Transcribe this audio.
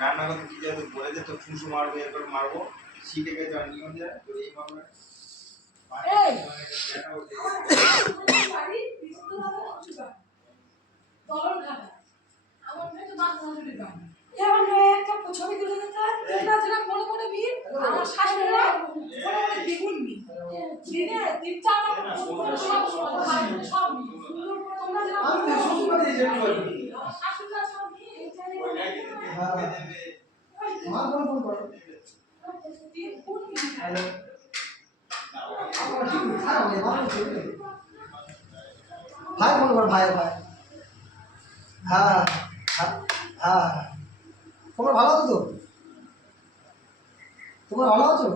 রান্না করতে কি যাবে বলে দে তো ফুসু মারবো এরপর মারবো শিখে গেছে আর নিয়ম যায় তো এই মামলা ছবি তুলে দিতে মনে মনে বিয়ে আমার শাশুড়িরা দ্বিগুণ দিনে 3-4টা তোমরা শাশুড়িরা সব ভাই ফোন কর ভাই ভাই হ্যাঁ হ্যাঁ তোমরা ভালো আছো তো তোমরা ভালো আছো